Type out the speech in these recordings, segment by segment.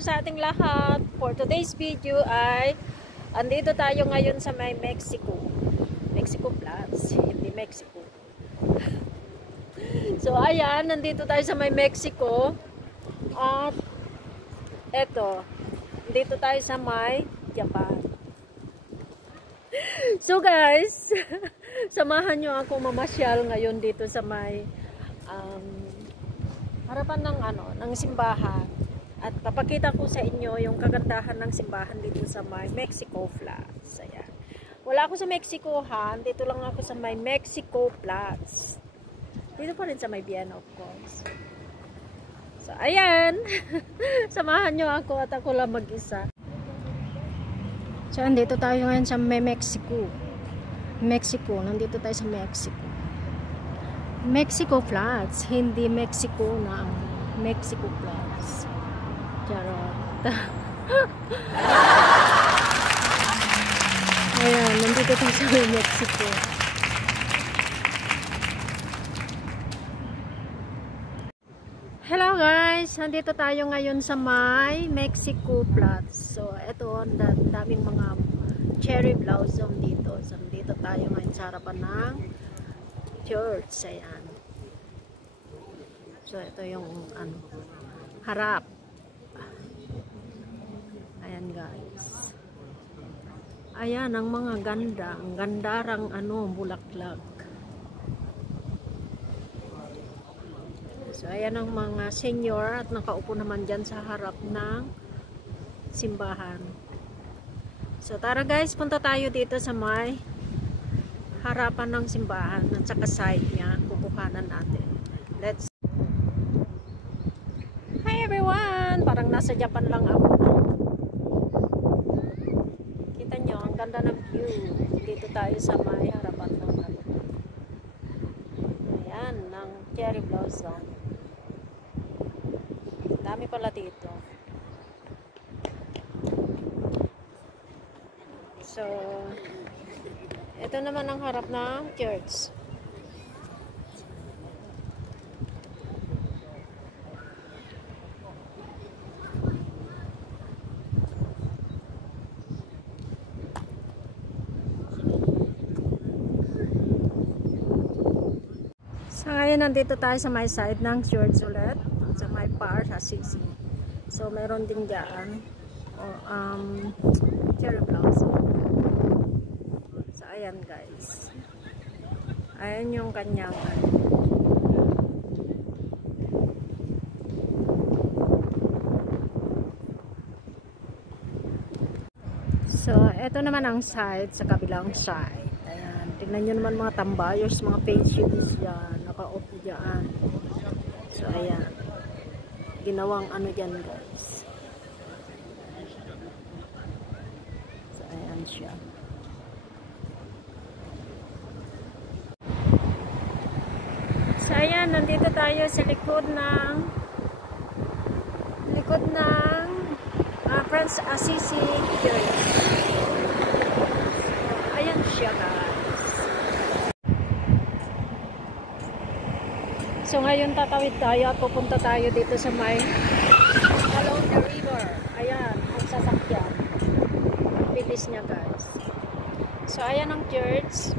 sa ating lahat. For today's video ay andito tayo ngayon sa may Mexico Plus, hindi Mexico. So ayan, nandito tayo sa may Mexico. At eto, dito tayo sa may Japan. So guys, samahan nyo ako mamasyal ngayon dito sa may harapan ng simbahan. At papakita ko sa inyo yung kagandahan ng simbahan dito sa may Mexico Plus. Ayan. Wala ako sa Mexico ha, dito lang ako sa may Mexico Plus. Dito pa rin sa may Vienna, of course. So ayan. Samahan nyo ako at ako lang mag-isa. So andito tayo ngayon sa may Mexico. Nandito tayo sa Mexico. Mexico Plus, hindi Mexico na Mexico Plus. Charot. Ayan, nandito tayo sa Mexico. Hello guys, nandito tayo ngayon sa may Mexico Plus. So ito, ang daming mga cherry blossom dito. So nandito tayo ngayon sa harapan ng church. Ayan. So ito yung harap. Ayan guys. Ayan ang mga ganda. Ang gandarang bulaklak. So ayan ang mga senior at nakaupo naman dyan sa harap ng simbahan. So tara guys, punta tayo dito sa may harapan ng simbahan at saka side niya, kukuhanan natin. Let's. Hi everyone! Parang nasa Japan lang ako. Kita nyo, ang ganda ng view. Dito tayo sa may harapan ng ayan, ng cherry blossom. Dami pala dito. So ito naman ang harap ng church. So ngayon nandito tayo sa may side ng church ulit. Sa may Par Assisi. So meron din dyan cherry blossom. So ayan guys, ayan yung kanyang so eto naman ang side sa kabilang side. Ayan, tignan nyo naman mga tambayers, mga patients dyan, naka-off dyan. So ayan, ginawang dyan guys. So ayan siya. So ayan, nandito tayo sa likod ng Franz Assisi Church. So ayan siya guys. So ngayon tatawid tayo at pupunta tayo dito sa may along the river. Ayan, ang sasakyan. Bilis niya guys. So ayan ang church,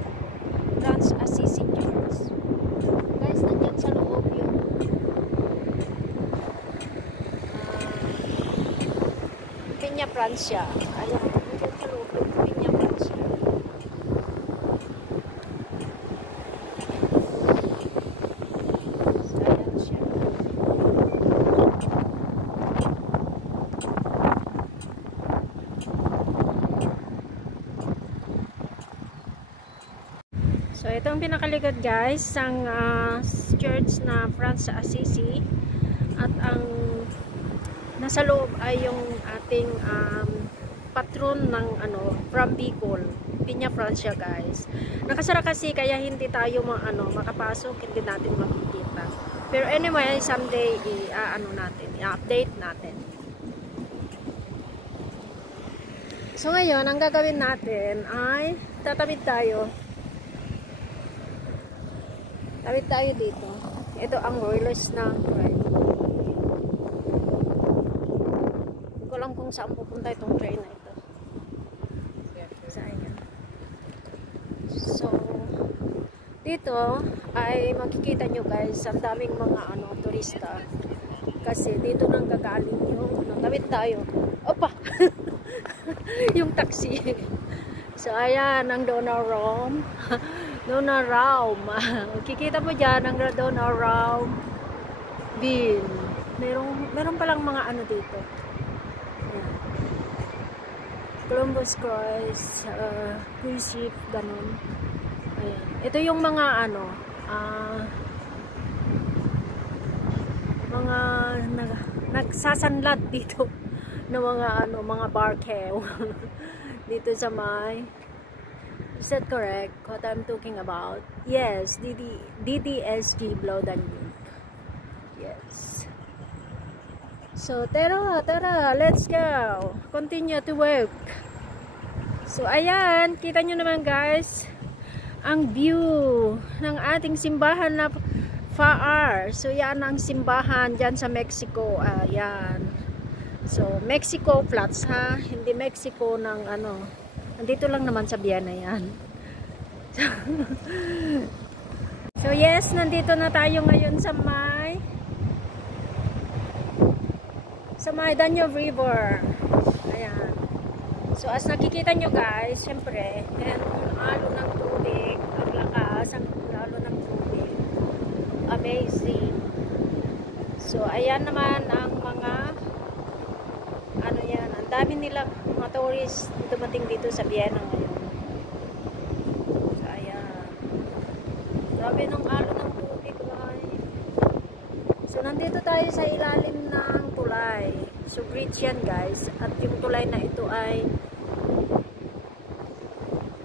Franz Assisi Church. Guys, nandyan sa loob yung Piña Francia. Ayan, nandyan sa loob yung Piña Francia. So ito ang pinakalikod guys, ang church na Franz Assisi, at ang nasa loob ay yung ating patron ng from Bicol, Piña Francia guys. Nakasara kasi kaya hindi tayo makapasok, hindi natin makikita. Pero anyway, someday i-update natin. So ngayon, ang gagawin natin ay tatawid tayo. Tawid tayo dito. Ito ang rollers na ride. kung saan pupunta itong train na ito. Sayang. So, dito ay makikita nyo guys, ang daming mga turista. Kasi dito nang gagaling yung tawid tayo. Opa! Yung taxi. So, ayan, ang Donauraum. Donauraum. Kikita mo dyan, ang Donauraum Bin. Meron palang mga dito. Ayan. Columbus Cruise, cruise ship, ganun. Ayan. Ito yung mga mga nagsasanlad dito ng mga barkew dito sa may, is that correct what I'm talking about? Yes, DDSG Blow Danube. Yes. So tara, let's go, continue to work. So ayan, kita nyo naman guys ang view ng ating simbahan na far. So yan ang simbahan dyan sa Mexico. Ayan. So Mexico Flats ha, hindi Mexico ng nandito lang naman sa Vienna yan. So yes, nandito na tayo ngayon sa may Danube River. Ayan. So as nakikita nyo guys, syempre ang alo ng tubig, ang lakas, ang alo ng tubig, amazing. So ayan naman ang mga yan, ang dami nilang mga tourists dumating dito sa Vienna ngayon. So ayan, grabe ng alo ng tubig guys. So nandito tayo sa ilalim ng tulay. So bridge yan guys, at yung tulay na ito ay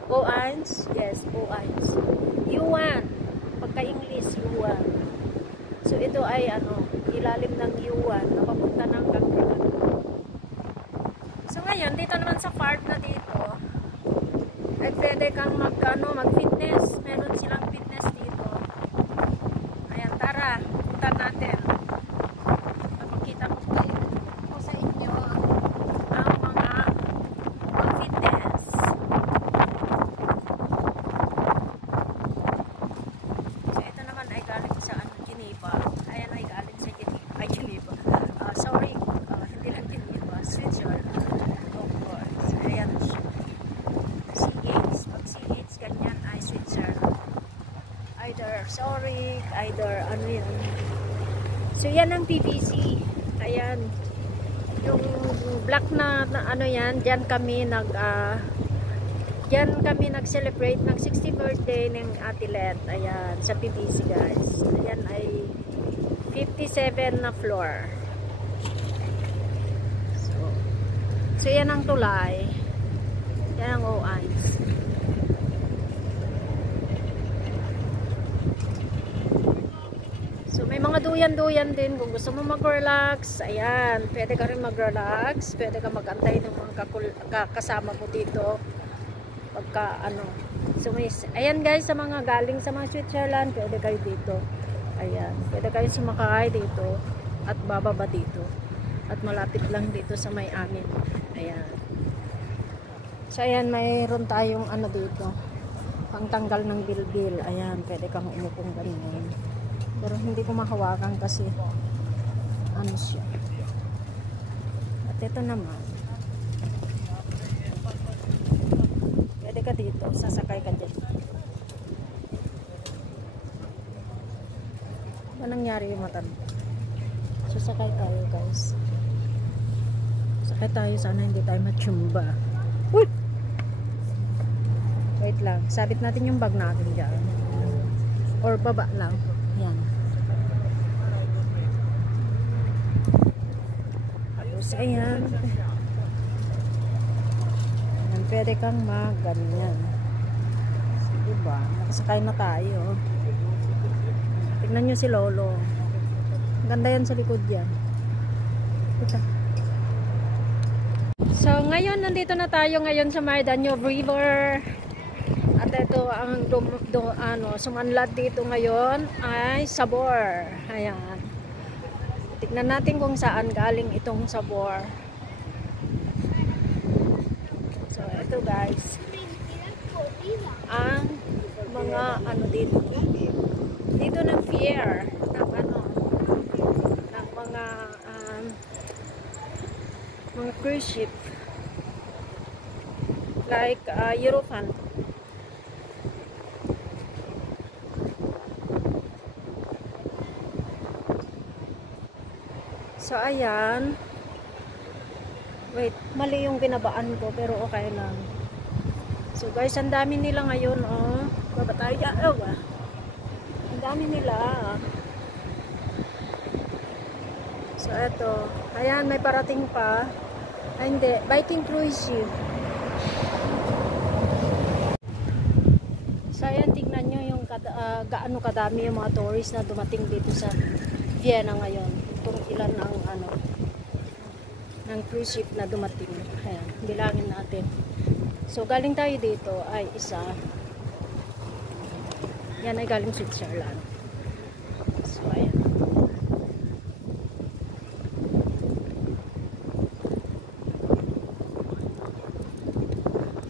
Oans, yes, Oans. U1, pagka-English, U1. So ito ay ilalim ng U1 na papunta ng Cagayan. So ngayon, dito naman sa part na dito, ay pwede kang mag-fitness. Meron silang fitness dito. Ayan, tara, punta natin. Papakita ko sa inyo ang mga fitness. So ito naman ay galing sa Geneva. Ayan ay galing sa Geneva. Sorry, hindi lang Geneva, Switzerland. Of course. Ayan siya. CH. Pag CH, ganyan ay Switzerland. Either Zurich, either yan. So yan ang PVC. Ayan. Yung black na yan, diyan kami nag-celebrate ng 60th birthday ng Ate Let. Ayan, sa PVC guys. Ayan ay 57 na floor. So yan ang tulay. Yan ang Oans. So may mga duyan-duyan din kung gusto mo mag-relax. Ayan, pwede ka rin mag-relax. Pwede ka mag-antay ng mga kasama mo dito. Pagka So ayan guys, sa mga galing sa mga Switzerland, pwede kayo dito. Ayan, pwede kayo sumakay dito at bababa dito. At malapit lang dito sa may amin. Ayan. So ayan, mayroon tayong dito. Pangtanggal ng bilbil. Ayan, pwede kang umupong ganyan. Pero hindi ko mahawakan kasi siya. At ito naman. Pwede ka dito, sasakay ka dyan. Ano nangyari yung mata mo? Sasakay tayo guys. Sakay tayo, sana hindi tayo machumba. Uy! Wait lang, sabit natin yung bag natin dyan. Or baba lang. Yan. Tapos ayan. Ayan, pwede kang ganyan. Diba? Nakasakay na tayo. Tignan nyo si Lolo. Ganda yan sa likod yan. Ito. So ngayon, nandito na tayo ngayon sa Danube River. At ito ang sumanlad dito ngayon ay sabor. Ayan. Tignan natin kung saan galing itong sabor. ito guys, ang mga ano dito. Dito ng fair ng ano, ng mga cruise ship like Eurofund. So ayan, wait, mali yung binabaan ko pero okay lang. So guys, ang dami nila ngayon, oh. Babataya, oh. Ang dami nila. So eto, ayan, may parating pa. Ay hindi, Viking cruise ship. So ayan, tingnan nyo yung gaano kadami yung mga tourists na dumating dito sa Vienna ngayon. Kung ilan ang ano ng cruise ship na dumating. Ayan, bilangin natin. So galing tayo dito ay isa. Yan ay galing Switzerland. So ayan.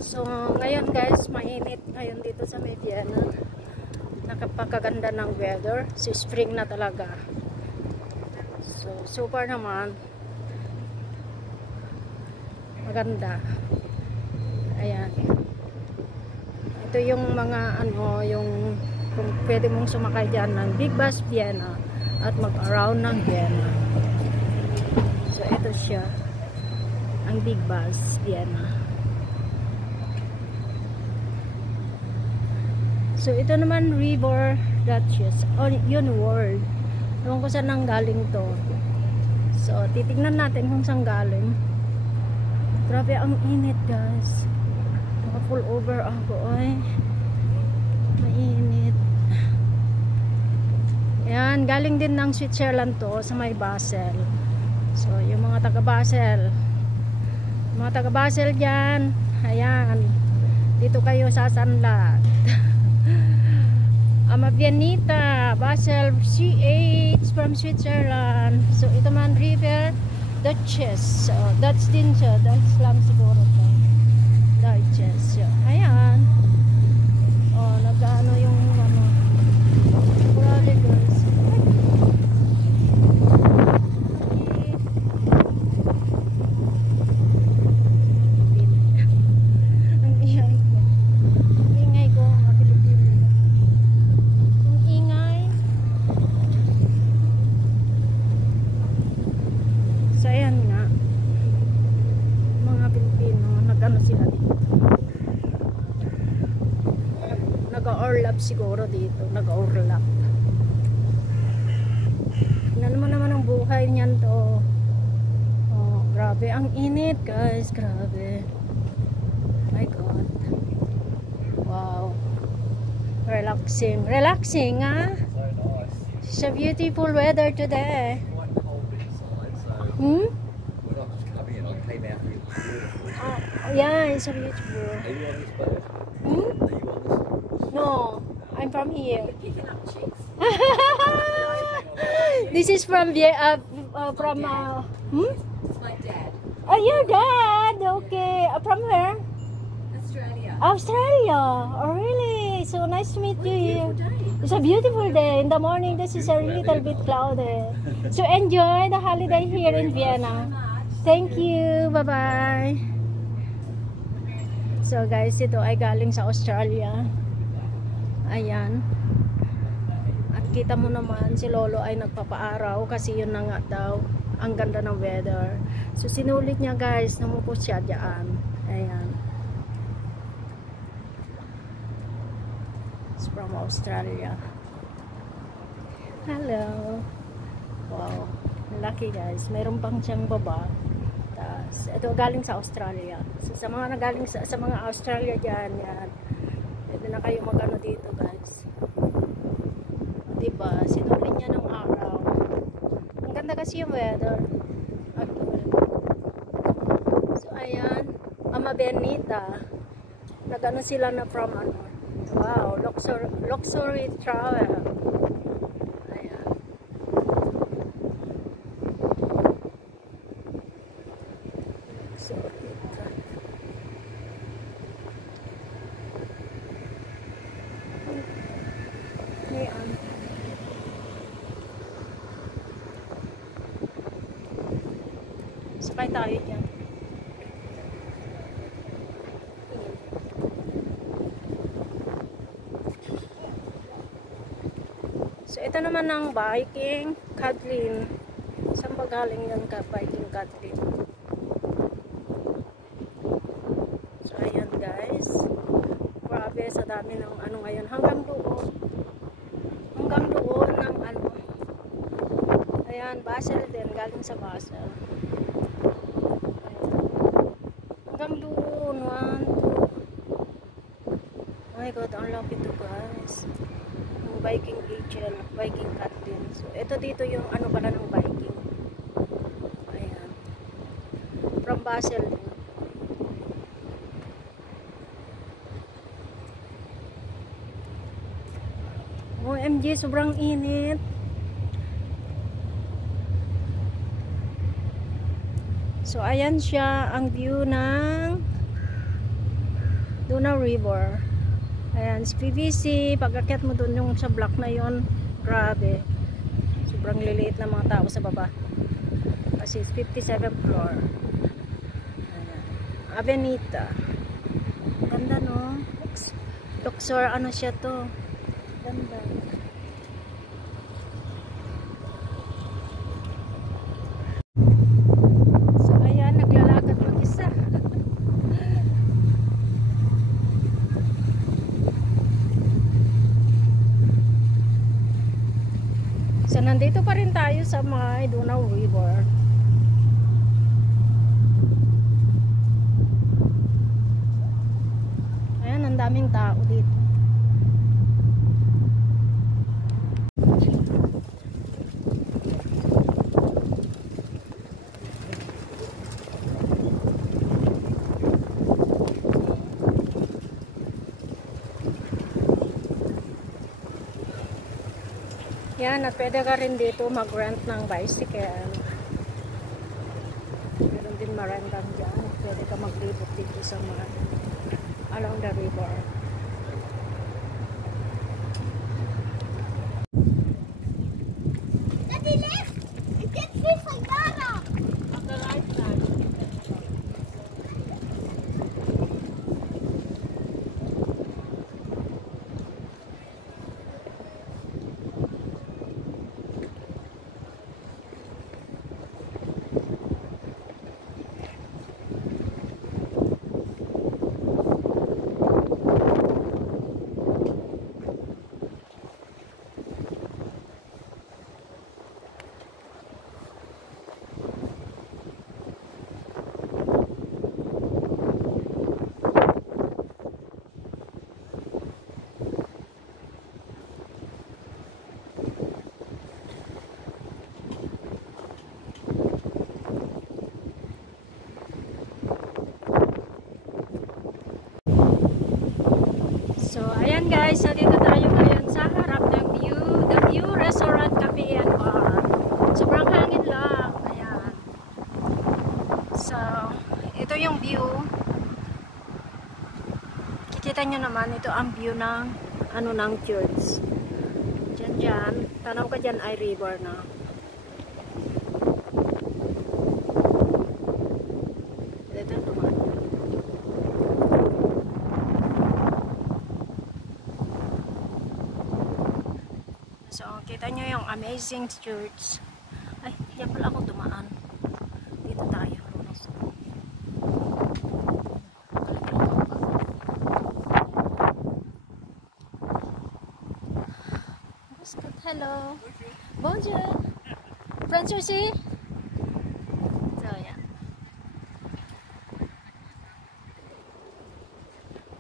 So ngayon guys, mainit ngayon dito sa Vienna. Nakapagkaganda ng weather. So spring na talaga. So far naman maganda. Ayan. Ito yung mga ano, yung kung pwede mong sumakay dyan ng Big Bus Vienna at mag-around ng Vienna. So ito siya, ang Big Bus Vienna. So ito naman River Duchess or Uniworld. Ewan ko saan nang galing to. So, titignan natin kung saan galing. Grabe, ang init guys. Naka-pull over ako. Ay, mainit. Ayan, galing din ng Switzerland to sa may Basel. So, yung mga taga-Basel. Mga taga-Basel dyan. Ayan. Dito kayo sasanlat. Amavianita, Basel CH from Switzerland. So ito man River Duchess. So that's din siya, that's lang siguro to. Duchess. So, ayan. Oh, nag-ano yung ano. Grabe guys. Nag-orlap siguro dito, nag-orlap. Tingnan mo naman ang buhay niyan to. Oh, grabe, ang init guys, grabe. My God. Wow. Relaxing, relaxing, ah. So nice. It's a beautiful weather today. Quite cold inside, so Hmm? when I was coming in, I came out and it was beautiful. Yeah, it's so beautiful. Are you on this boat? Hmm? Are you on this boat? No, I'm from here. Picking up chicks. This is from hmm? It's my dad. Oh, your dad. Okay. From where? Australia. Australia. Oh, really? So nice to meet you here. Beautiful day. It's a beautiful day. In the morning, this is a little bit cloudy. So enjoy the holiday here in Vienna. Thank you. Bye-bye. So guys, ito ay galing sa Australia. Ayan. At kita mo naman, si Lolo ay nagpapaaraw kasi yun na nga daw. Ang ganda ng weather. So sinulit niya guys, namupo siya dyan. Ayan. It's from Australia. Hello. Wow. Lucky guys. Mayroon pang siyang baba. Tas, ito galing sa Australia. So, sa mga nagaling sa mga Australia dyan, yan. Pwede na kayo mag-ano dito guys. Diba? Sinulit niya ng araw. Ang ganda kasi yung weather. So ayan. Mama Benita. Nag-ano sila na from ano. Wow. Luxury travel. Ayan. Luxury travel. Sakay tayo dyan. So, ito naman ang biking Kathleen. Saan ba galing yan ka biking Kathleen? So, ayan guys. Grabe, sa dami ng ano ngayon. Hanggang doon. Hanggang doon ng ano. Ayan, Basel din. Galing sa Basel. Hanggang doon. 1, 2. Oh my God, ang lapit to guys. Yung biking Angel, biking Kathleen. So, ito dito yung ano pala ng biking. Ayan. From Basel din. OMG, sobrang init. So, ayan siya ang view ng Donau River. Ayan, si PVC. Pag-akyat mo dun yung sa block na yon, grabe. Sobrang liliit na mga tao sa baba. Kasi 57th floor. Ayan. Avenida. Ganda, no? Luxor, ano siya to? Ganda. So, ayan, naglalakad mag-isa. So, nandito pa rin tayo sa may Donau River. Ayan, ang daming tao dito. Yan, at pwede ka rin dito mag-rent ng bicycle. Meron din marandang dyan. Pwede ka maglibot dito sa mga along the river. Daddy, left! Ik heb 5 jaar! Op de right side. So, ayan guys, dito tayo ngayon sa harap ng view, the View Restaurant, Cafe and Bar. Sobrang hangin lang. Ayan. So, ito yung view. Kikita nyo naman, ito ang view ng ano ng church. Dyan, tanaw ka dyan ay river na. Ito naman. So, kita nyo yung amazing church. Ay, yan pala ako dumaan. Dito tayo. Hello. Bonjour. French aussi? So, yan.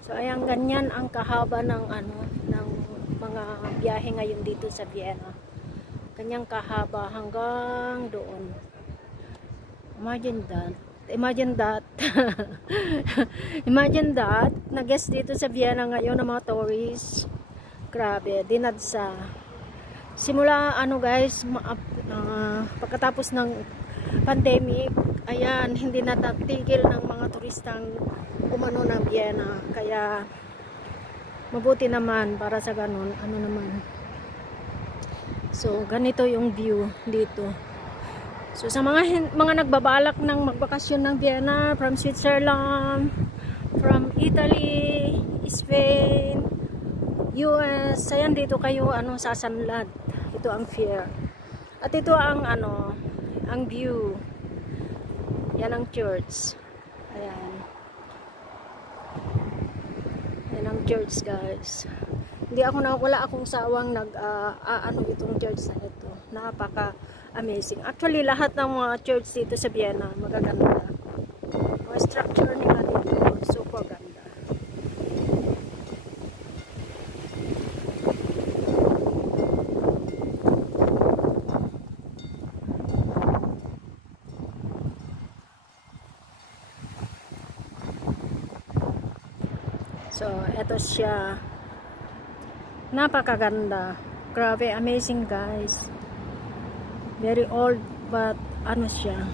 So, ayan, ganyan ang kahaba ng ano, ng mga biyahe ngayon dito sa Vienna. Kanyang kahaba hanggang doon. Imagine that. Imagine that. Imagine that. Nag-guest dito sa Vienna ngayon ng mga tourists. Grabe, dinadsa. Simula ano guys, pagkatapos ng pandemic, ayan, hindi natatigil ng mga turistang umano ng Vienna. Kaya mabuti naman para sa ganun, ano naman. So, ganito yung view dito. So sa mga nagbabalak ng magbakasyon ng Vienna, from Switzerland, from Italy, Spain, US, ayan, dito kayo sasanlad. Ito ang fair. At ito ang ang view. Yan ang church. Ayan. Yan ang church, guys. Wala akong sawang itong church na ito. Napaka-amazing. Actually, lahat ng mga church dito sa Vienna, magaganda. Mga structure nila dito, super ganda. So, eto siya. Napakaganda. Grabe, amazing, guys. Very old, but siya.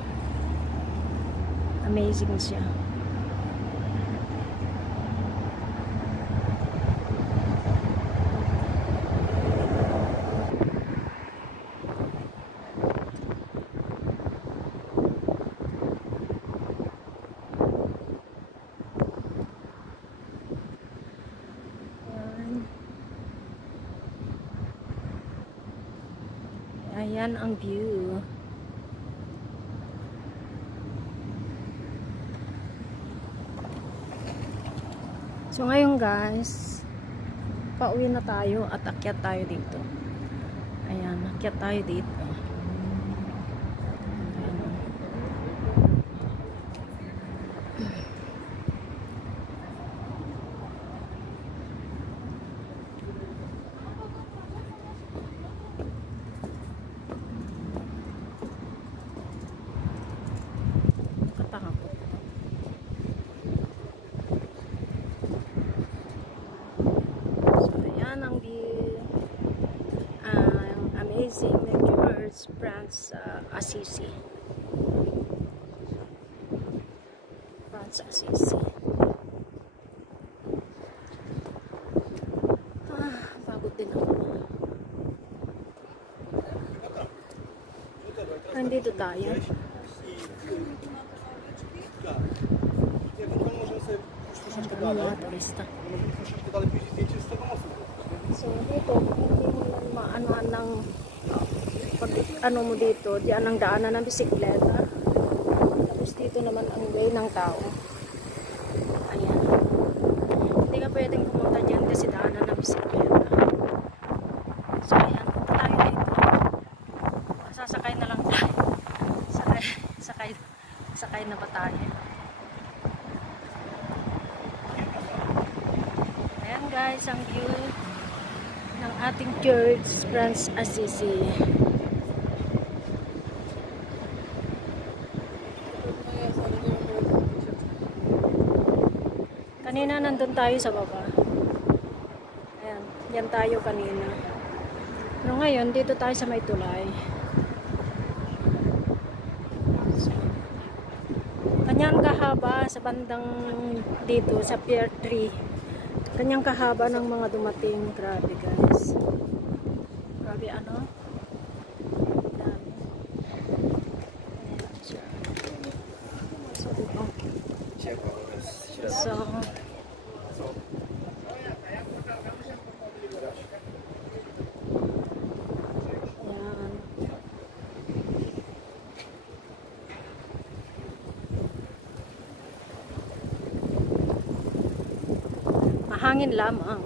Amazing siya. Ayan ang view. So ngayon, guys, pauwi na tayo at akyat tayo dito. Ayan, akyat tayo dito. Franz Assisi. Pagod din ako. Nandito tayo. Mga turista. So dito, hindi mo lang maanoan ng mo dito, diyan ang daanan ng bisikleta. Tapos dito naman ang way ng tao. Ayan. Hindi ka pwedeng pumunta dyan kasi daanan ng bisikleta. So ayan, punta tayo dito. Sasakay na lang tayo. Sakay na ba tayo? Ayan, guys, ang view ng ating church, Franz Assisi. Kanina nandun tayo sa baba. Ayan, yan tayo kanina. No, ngayon, dito tayo sa may tulay. So, kanyang kahaba sa bandang dito, sa Pier 3. Kanyang kahaba ng mga dumating. Grabe, guys. Grabe, Dami. Ayan siya. So, ayan. Mahangin lamang.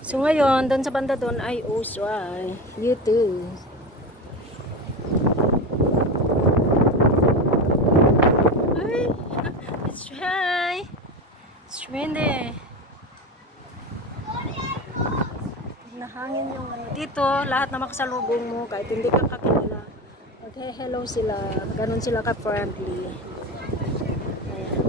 So ngayon, doon sa banda doon ay Ushuaia. YouTube. Ay, it's right. It's windy. Nahangin yung dito, lahat na makasalubong mo, kahit hindi ka kakilala. Mag-hello sila, ganun sila ka-friendly. Ayan.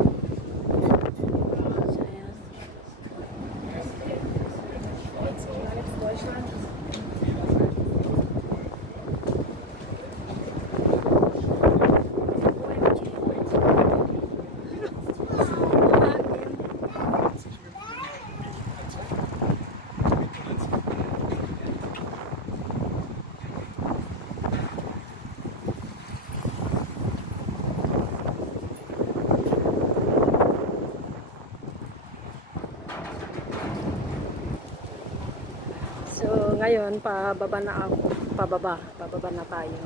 So ngayon, pababa na ako. Pababa na tayo.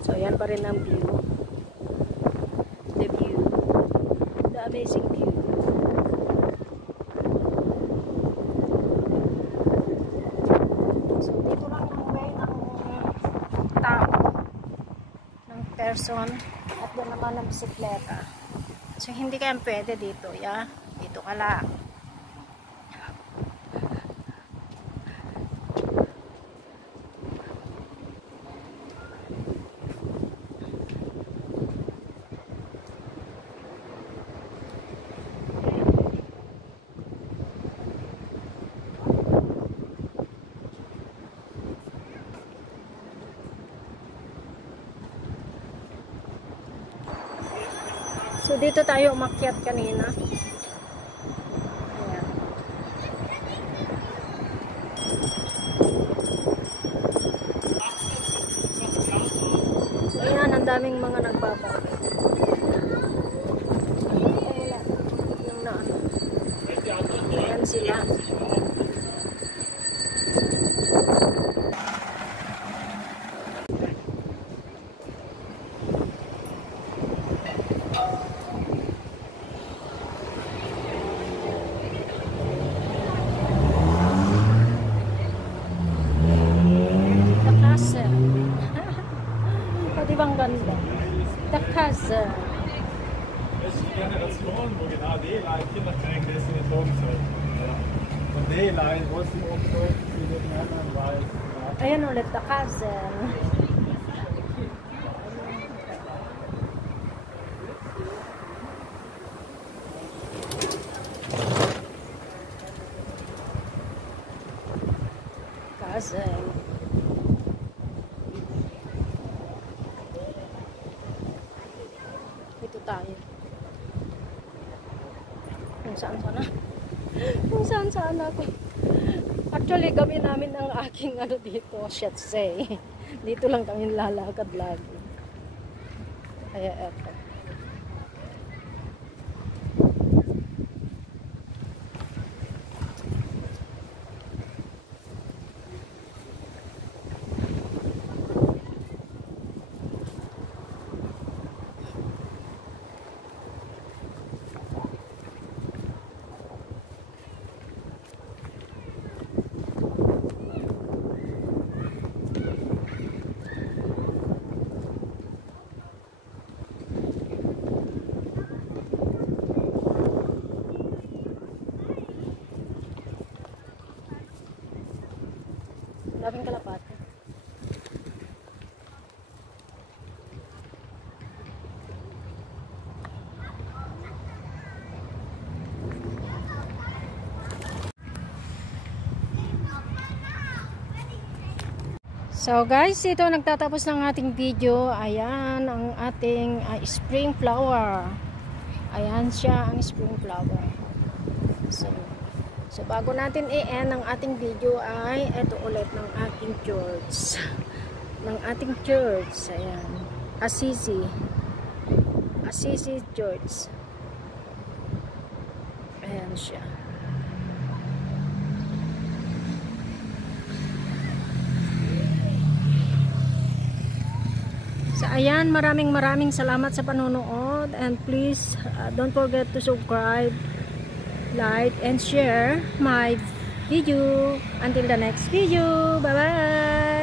So yan pa rin ang view. The view. The amazing view. So dito lang ang way ng tao, ng person, at doon naman ang bisikleta. So hindi kaya pwede dito, ya. Dito ka lang. So dito tayo umakyat kanina. Ayan. So ayan, ang daming mga nagbabalik. Yung na ano. Ayan sila. Di ba ang ganda? The Castle. Es ist Generation, wo genau D-Line Kinderkriegen ist in den Turmzeit. Ja. Und D-Line, wo es die Umzug für den anderen weiß. Ja. Ayan ulit, The Castle. Castle. Dito tayo. Kung saan sana. Kung saan sana ako. Actually, kami namin ang aking ano dito, Shetsay. Dito lang kami lalakad lagi. Kaya eto. Daming kalapate. So guys, ito nagtatapos ng ating video. Ayan ang ating spring flower. Ayan siya ang spring flower. So bago natin i-end ang ating video ay ito ulit ng ating church. Ng ating church. Ayan. Assisi Church. Ayan siya. So ayan, maraming salamat sa panonood, and please don't forget to subscribe, like, and share my video. Until the next video. Bye bye.